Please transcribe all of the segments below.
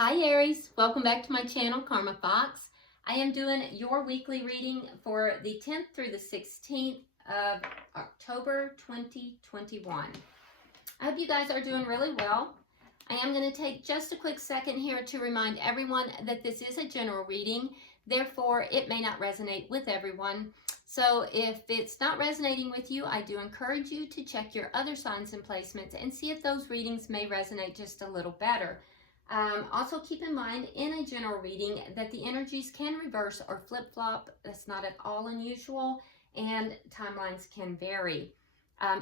Hi Aries, welcome back to my channel, Karma Fox. I am doing your weekly reading for the 10th through the 16th of October 2021. I hope you guys are doing really well. I am going to take just a quick second here to remind everyone that this is a general reading, therefore it may not resonate with everyone. So if it's not resonating with you, I do encourage you to check your other signs and placements and see if those readings may resonate just a little better. Also keep in mind in a general reading that the energies can reverse or flip-flop. That's not at all unusual, and timelines can vary.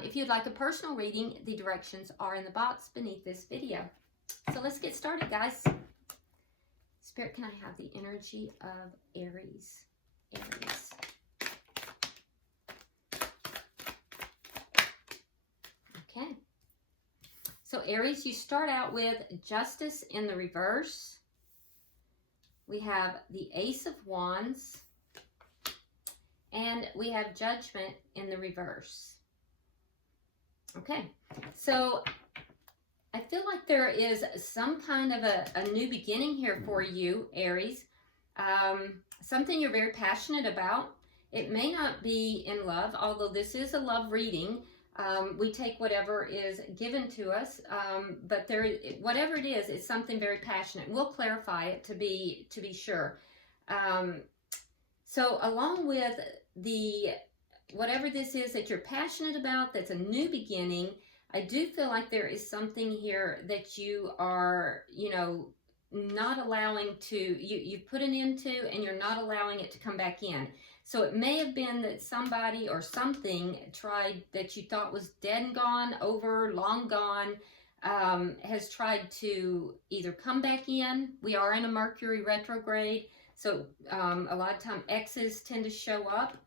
If you'd like a personal reading, the directions are in the box beneath this video. So let's get started, guys. Spirit, can I have the energy of Aries? Aries. Okay. So Aries, you start out with Justice in the reverse. We have the Ace of Wands. And we have Judgment in the reverse. Okay, so I feel like there is some kind of a new beginning here for you, Aries. Something you're very passionate about. It may not be in love, although this is a love reading. We take whatever is given to us, but whatever it is, it's something very passionate. We'll clarify it to be sure. So along with whatever this is that you're passionate about, that's a new beginning, I do feel like there is something here that you are, not allowing you put an end to, and you're not allowing it to come back in. So it may have been that somebody or something tried that you thought was dead and gone, over, long gone, has tried to either come back in. We are in a Mercury retrograde, so a lot of time exes tend to show up.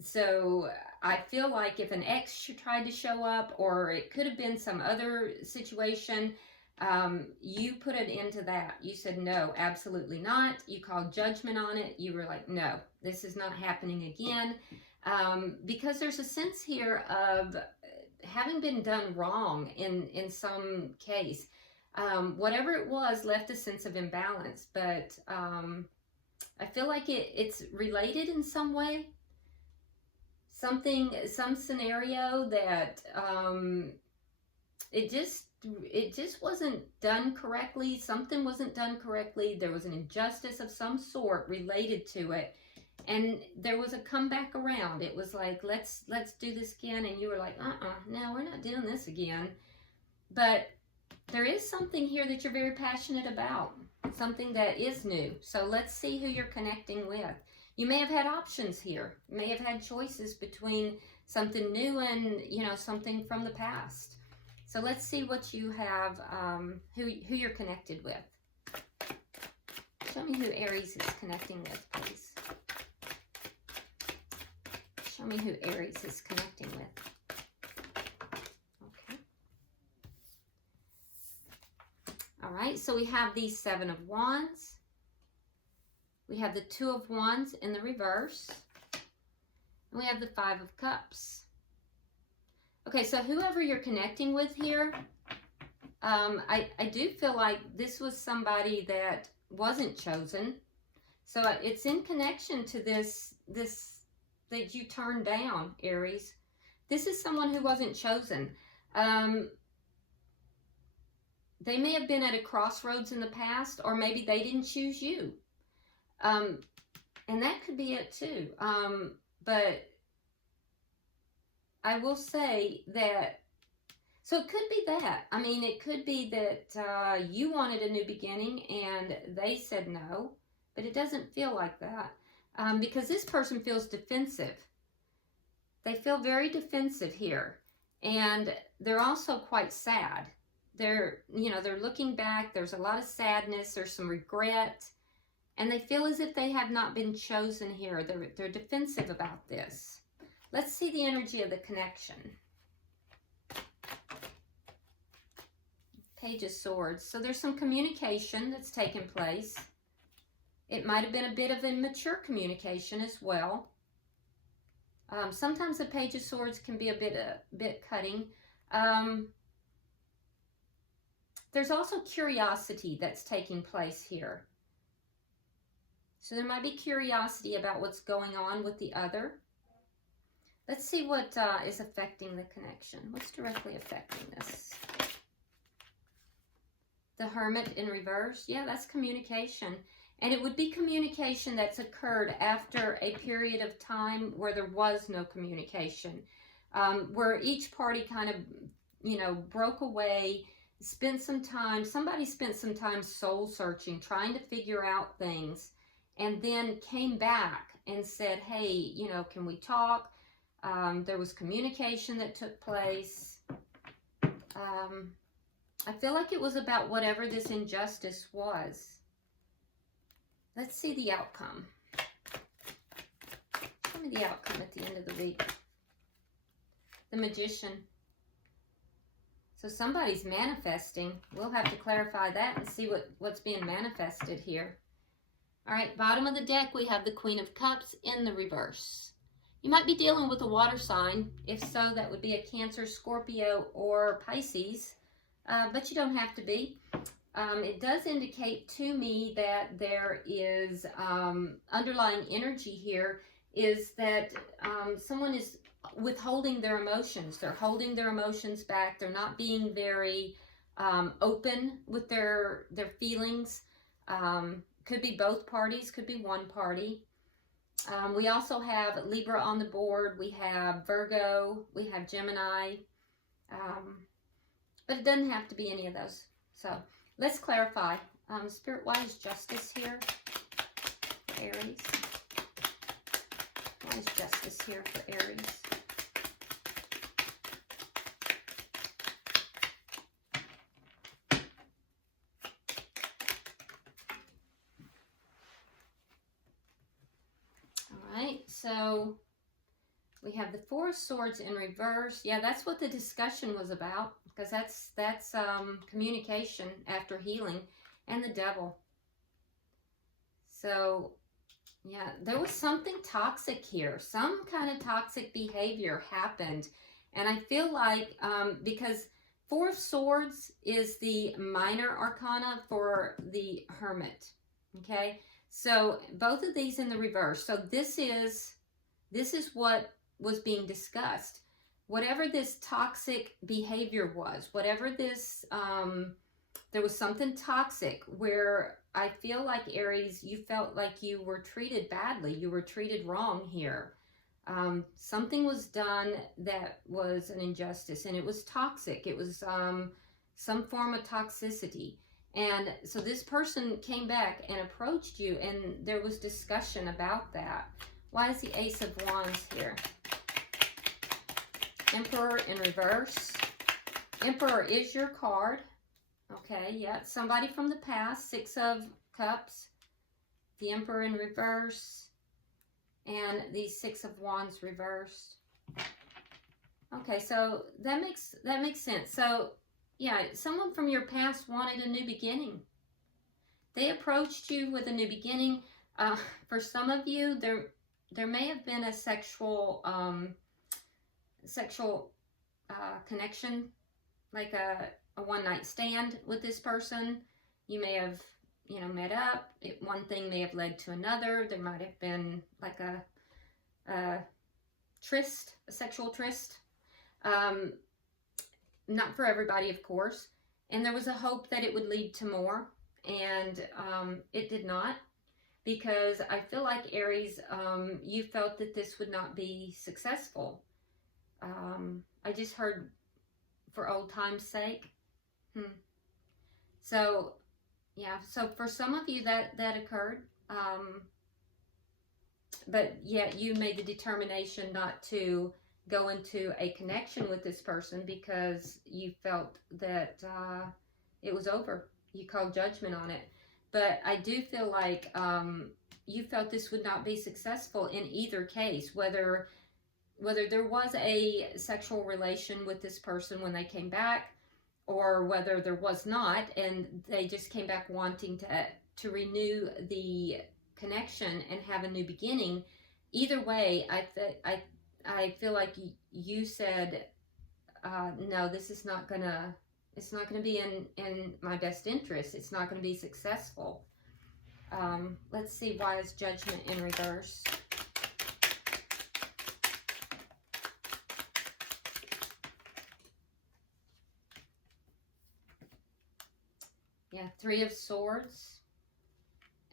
So I feel like if an ex tried to show up, or it could have been some other situation, you put an end to that. You said, no, absolutely not. You called judgment on it. You were like, no, this is not happening again. Because there's a sense here of having been done wrong in some case. Whatever it was left a sense of imbalance, but I feel like it's related in some way. Some scenario that it just wasn't done correctly. Something wasn't done correctly. There was an injustice of some sort related to it, and there was a comeback around. It was like, let's do this again, and you were like, no, we're not doing this again. But there is something here that you're very passionate about, something that is new. So let's see who you're connecting with. You may have had options here. You may have had choices between something new and, something from the past. So let's see what you have, who you're connected with. Show me who Aries is connecting with, please. Show me who Aries is connecting with. Okay. All right, so we have the Seven of Wands. We have the Two of Wands in the reverse. And we have the Five of Cups. Okay, so whoever you're connecting with here, I do feel like this was somebody that wasn't chosen. So it's in connection to this that you turned down, Aries. This is someone who wasn't chosen. They may have been at a crossroads in the past, or maybe they didn't choose you. And that could be it too. But I will say that, so it could be that. I mean, it could be that you wanted a new beginning and they said no, but it doesn't feel like that. Because this person feels defensive. They feel very defensive here. And they're also quite sad. They're looking back. There's a lot of sadness. There's some regret. And they feel as if they have not been chosen here. They're defensive about this. Let's see the energy of the connection. Page of Swords. So there's some communication that's taken place. It might have been a bit of immature communication as well. Sometimes the Page of Swords can be a bit cutting. there's also curiosity that's taking place here. So there might be curiosity about what's going on with the other. Let's see what is affecting the connection. What's directly affecting this? The Hermit in reverse. Yeah, that's communication. And it would be communication that's occurred after a period of time where there was no communication. Where each party kind of, you know, broke away, spent some time, somebody spent some time soul searching, trying to figure out things, and then came back and said, hey, you know, can we talk? There was communication that took place. I feel like it was about whatever this injustice was. Let's see the outcome. Tell me the outcome at the end of the week. The Magician. So somebody's manifesting. We'll have to clarify that and see what's being manifested here. All right, bottom of the deck, we have the Queen of Cups in the reverse. You might be dealing with a water sign. If so, that would be a Cancer, Scorpio, or Pisces. But you don't have to be. It does indicate to me that there is underlying energy here is that someone is withholding their emotions. They're holding their emotions back. They're not being very open with their feelings. Could be both parties, could be one party. We also have Libra on the board. We have Virgo. We have Gemini. But it doesn't have to be any of those. So let's clarify. Spirit, why is justice here for Aries? Why is justice here for Aries? So we have the Four of Swords in reverse. Yeah, that's what the discussion was about, because that's communication after healing, and the Devil. So yeah, there was something toxic here. Some kind of toxic behavior happened, and I feel like because Four of Swords is the minor arcana for the Hermit. Okay. So both of these in the reverse. So this is what was being discussed. Whatever this toxic behavior was, whatever this, there was something toxic where I feel like, Aries, you felt like you were treated badly. You were treated wrong here. Something was done that was an injustice, and it was toxic. It was some form of toxicity. And so this person came back and approached you, and there was discussion about that. Why is the Ace of Wands here? Emperor in reverse. Emperor is your card. Okay, yeah, somebody from the past. Six of Cups. The Emperor in reverse. And the Six of Wands reversed. Okay, so that makes sense. So yeah, someone from your past wanted a new beginning. They approached you with a new beginning. For some of you, there may have been a sexual connection, like a one-night stand with this person. You may have, you know, met up. One thing may have led to another. There might have been like a tryst, a sexual tryst. Not for everybody, of course. And there was a hope that it would lead to more. And it did not. Because I feel like, Aries, you felt that this would not be successful. I just heard for old time's sake. So, yeah. So for some of you that occurred. But yet you made the determination not to go into a connection with this person because you felt that it was over. You called judgment on it. But I do feel like you felt this would not be successful in either case, whether there was a sexual relation with this person when they came back, or whether there was not, and they just came back wanting to renew the connection and have a new beginning. Either way, I feel like you said, no, this is not gonna It's not going to be in my best interest. It's not going to be successful. Let's see, why is Judgment in reverse? Yeah, Three of Swords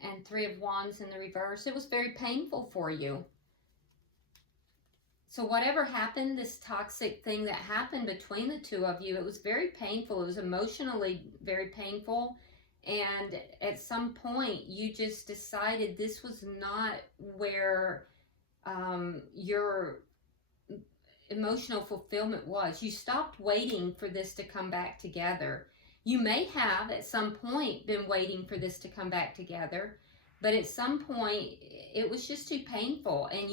and Three of Wands in the reverse. It was very painful for you. So whatever happened, this toxic thing that happened between the two of you, it was very painful. It was emotionally very painful. And at some point, you just decided this was not where your emotional fulfillment was. You stopped waiting for this to come back together. You may have at some point been waiting for this to come back together, but at some point it was just too painful, and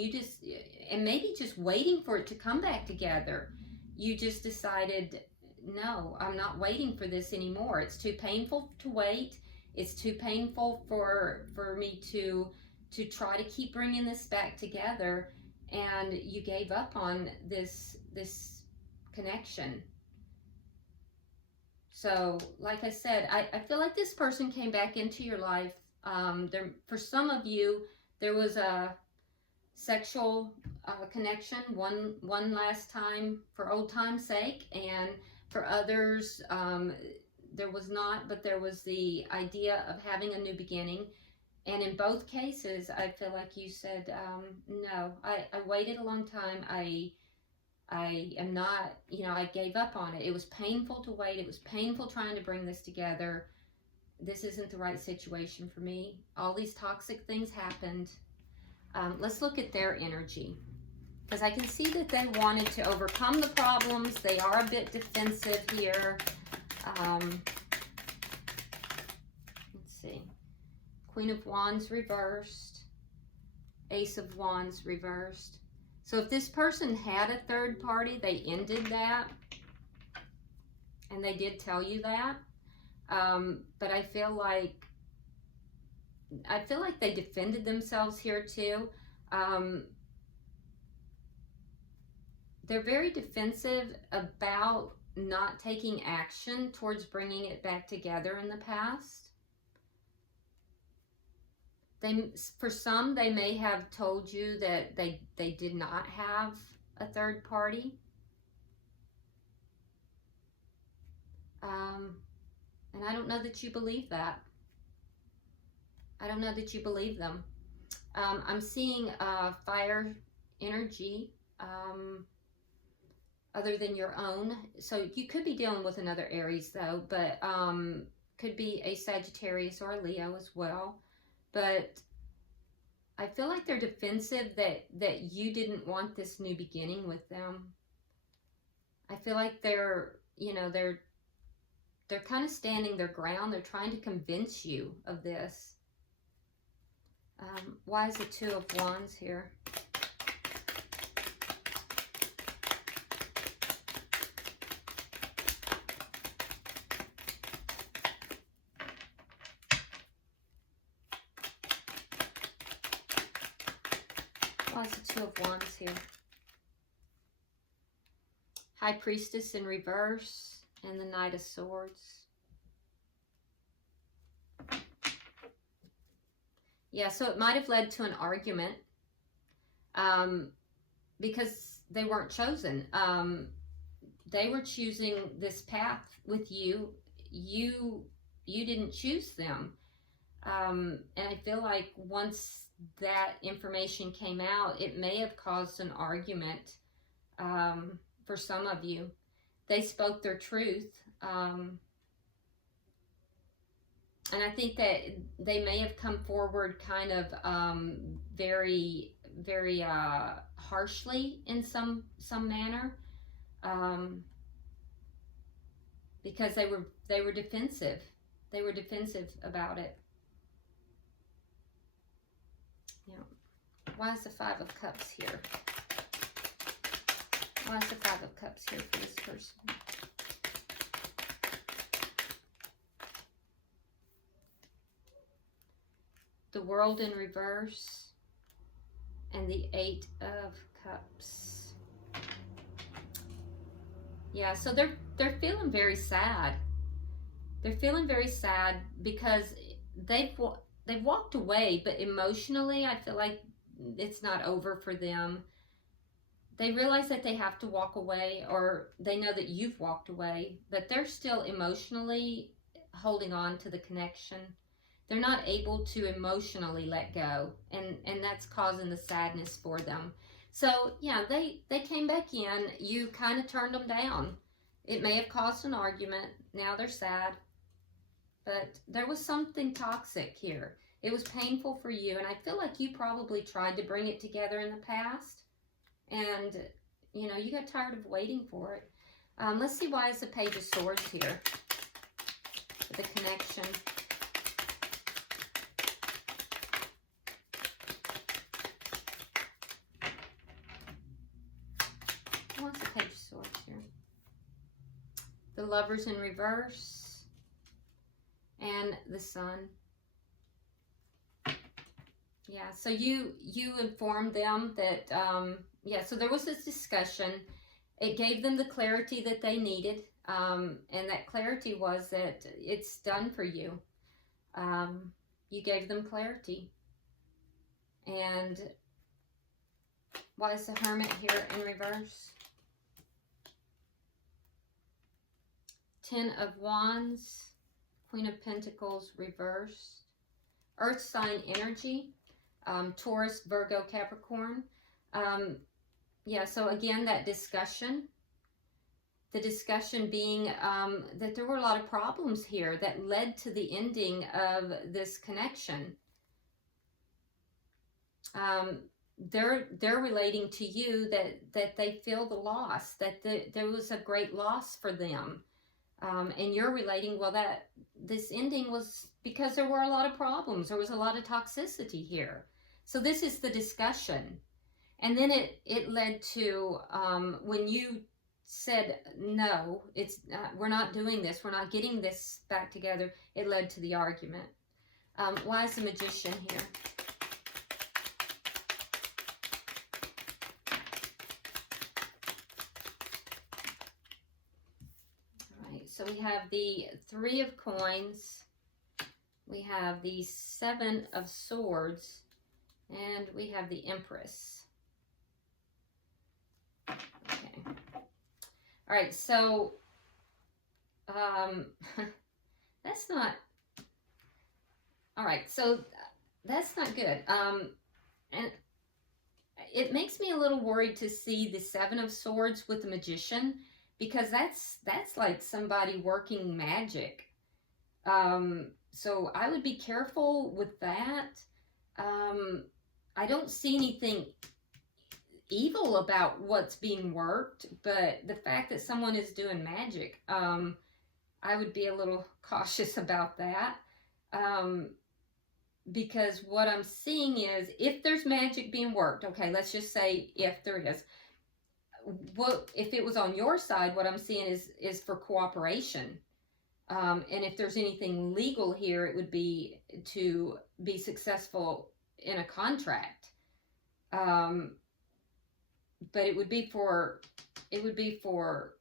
and maybe just waiting for it to come back together, you just decided, no, I'm not waiting for this anymore. It's too painful to wait. It's too painful for me to try to keep bringing this back together, and you gave up on this connection. So, like I said, I feel like this person came back into your life. For some of you, there was a sexual connection one last time for old time's sake, and for others, there was not, but there was the idea of having a new beginning. And in both cases, I feel like you said, no, I waited a long time. I am not, I gave up on it. It was painful to wait. It was painful trying to bring this together. This isn't the right situation for me. All these toxic things happened. Let's look at their energy, because I can see that they wanted to overcome the problems. They are a bit defensive here. Let's see. Queen of Wands reversed. Ace of Wands reversed. So if this person had a third party, they ended that. And they did tell you that. But I feel like they defended themselves here too. They're very defensive about not taking action towards bringing it back together in the past. For some, they may have told you that they did not have a third party. And I don't know that you believe that. I don't know that you believe them. I'm seeing fire energy other than your own. So you could be dealing with another Aries though, but could be a Sagittarius or a Leo as well. But I feel like they're defensive that you didn't want this new beginning with them. I feel like they're kind of standing their ground. They're trying to convince you of this. Why is the Two of Wands here? Why is the Two of Wands here? High Priestess in reverse and the Knight of Swords. Yeah, so it might have led to an argument because they weren't chosen. They were choosing this path with you. You didn't choose them. And I feel like once that information came out, it may have caused an argument for some of you. They spoke their truth. And I think that they may have come forward kind of very, very harshly in some manner, because they were defensive. They were defensive about it. Yeah. Why is the Five of Cups here? Why is the Five of Cups here for this person? The World in reverse and the Eight of Cups. Yeah, so they're they're feeling very sad. They're feeling very sad because they've walked away, but emotionally, I feel like it's not over for them. They realize that they have to walk away, or they know that you've walked away, but they're still emotionally holding on to the connection. They're not able to emotionally let go, and that's causing the sadness for them. So yeah, they came back in. You kind of turned them down. It may have caused an argument. Now they're sad, but there was something toxic here. It was painful for you, and I feel like you probably tried to bring it together in the past, and you know, you got tired of waiting for it. Let's see, why is the Page of Swords here for the connection? What's the Page of Swords here? The Lovers in reverse and the Sun. Yeah, so you informed them that, yeah, so there was this discussion. It gave them the clarity that they needed, and that clarity was that it's done for you. You gave them clarity. And why is the Hermit here in reverse? Ten of Wands, Queen of Pentacles reversed. Earth sign energy. Taurus, Virgo, Capricorn. Yeah, so again, that discussion. The discussion being that there were a lot of problems here that led to the ending of this connection. They're relating to you that they feel the loss, that there was a great loss for them. And you're relating, well, that this ending was because there were a lot of problems. There was a lot of toxicity here. So this is the discussion. And then it led to when you said, no, we're not doing this. We're not getting this back together. It led to the argument. Why is the Magician here? All right, so we have the Three of Coins. We have the Seven of Swords. And we have the Empress. Okay. All right, so that's not, all right, so that's not good. And it makes me a little worried to see the Seven of Swords with the Magician, because that's like somebody working magic. So I would be careful with that. I don't see anything evil about what's being worked, but the fact that someone is doing magic, I would be a little cautious about that. Because what I'm seeing is, if there's magic being worked, okay, let's just say if there is, what if it was on your side, what I'm seeing is for cooperation. And if there's anything legal here, it would be to be successful in a contract. But it would be for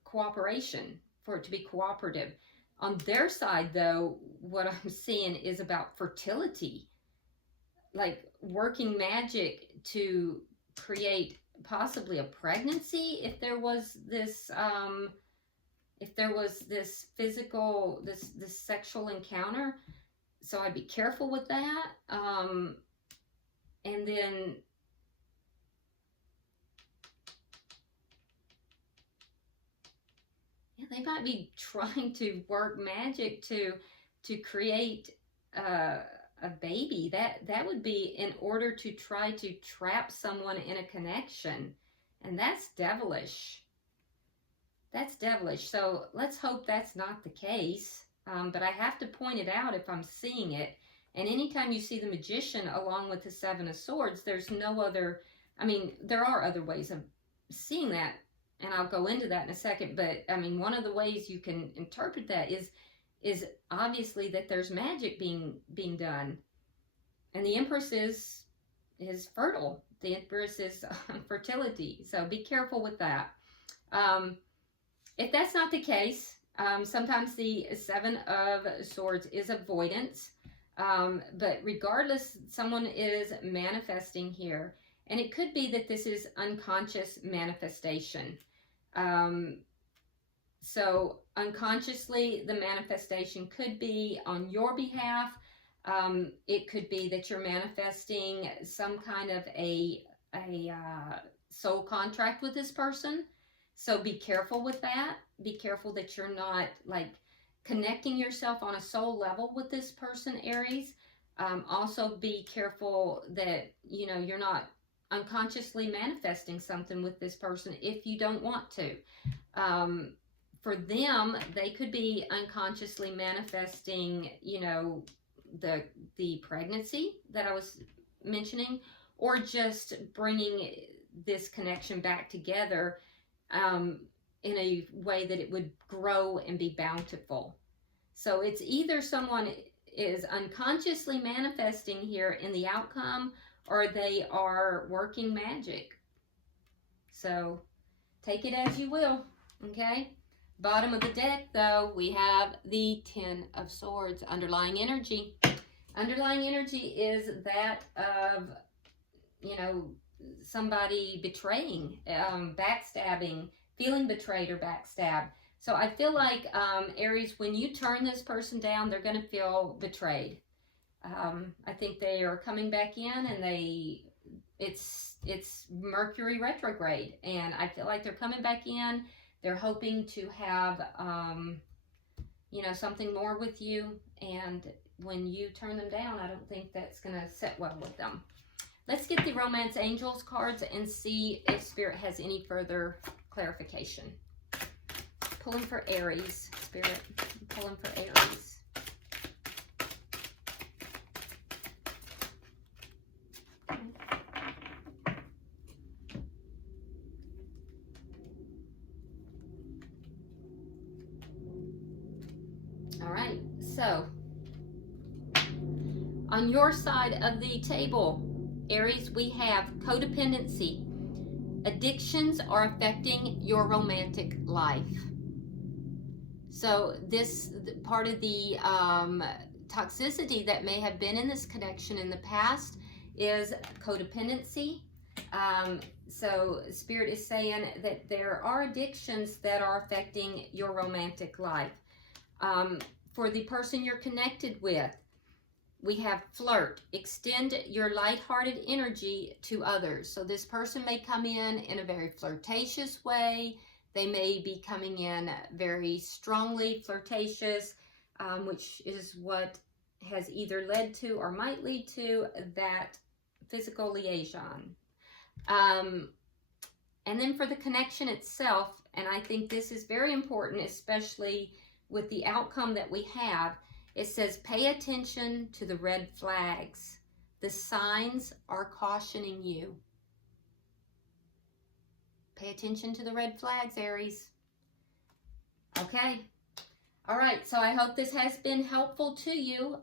cooperation, for it to be cooperative. On their side, though, what I'm seeing is about fertility, like working magic to create possibly a pregnancy if there was this physical, this sexual encounter. So I'd be careful with that. And then yeah, they might be trying to work magic to create a baby. That would be in order to try to trap someone in a connection, and that's devilish. That's devilish. So let's hope that's not the case. But I have to point it out if I'm seeing it. And anytime you see the Magician along with the Seven of Swords, there's no other, I mean, there are other ways of seeing that, and I'll go into that in a second. But I mean, one of the ways you can interpret that is obviously that there's magic being done. And the Empress is fertile. The Empress is fertility. So be careful with that. If that's not the case, sometimes the Seven of Swords is avoidance. But regardless, someone is manifesting here. And it could be that this is unconscious manifestation. So unconsciously, the manifestation could be on your behalf. It could be that you're manifesting some kind of a soul contract with this person. So be careful with that. Be careful that you're not like connecting yourself on a soul level with this person, Aries. Also be careful that, you know, you're not unconsciously manifesting something with this person if you don't want to. For them, they could be unconsciously manifesting, you know, the pregnancy that I was mentioning, or just bringing this connection back together in a way that it would grow and be bountiful. So it's either someone is unconsciously manifesting here in the outcome, or they are working magic. So take it as you will, okay? Bottom of the deck, though, we have the Ten of Swords, underlying energy. Underlying energy is that of, you know, somebody betraying, backstabbing, feeling betrayed or backstabbed. So I feel like, Aries, when you turn this person down, they're going to feel betrayed. I think they are coming back in, and it's Mercury retrograde, and I feel like they're coming back in. They're hoping to have, you know, something more with you, and when you turn them down, I don't think that's going to sit well with them. Let's get the Romance Angels cards and see if Spirit has any further clarification. Pulling for Aries, Spirit. Pulling for Aries. All right, so on your side of the table, Aries, we have codependency. Addictions are affecting your romantic life. So this part of the toxicity that may have been in this connection in the past is codependency. So Spirit is saying that there are addictions that are affecting your romantic life. For the person you're connected with, we have flirt. Extend your lighthearted energy to others. So this person may come in a very flirtatious way. They may be coming in very strongly flirtatious, which is what has either led to or might lead to that physical liaison. And then for the connection itself, and I think this is very important, especially with the outcome that we have, it says, pay attention to the red flags. The signs are cautioning you. Pay attention to the red flags, Aries. Okay. All right. So I hope this has been helpful to you.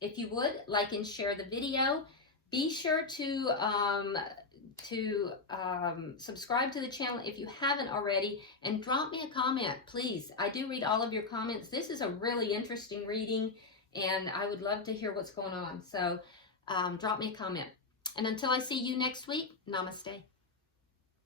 If you would, like and share the video. Be sure to subscribe to the channel if you haven't already, and drop me a comment, please. I do read all of your comments. This is a really interesting reading, and I would love to hear what's going on. So drop me a comment. And until I see you next week, namaste.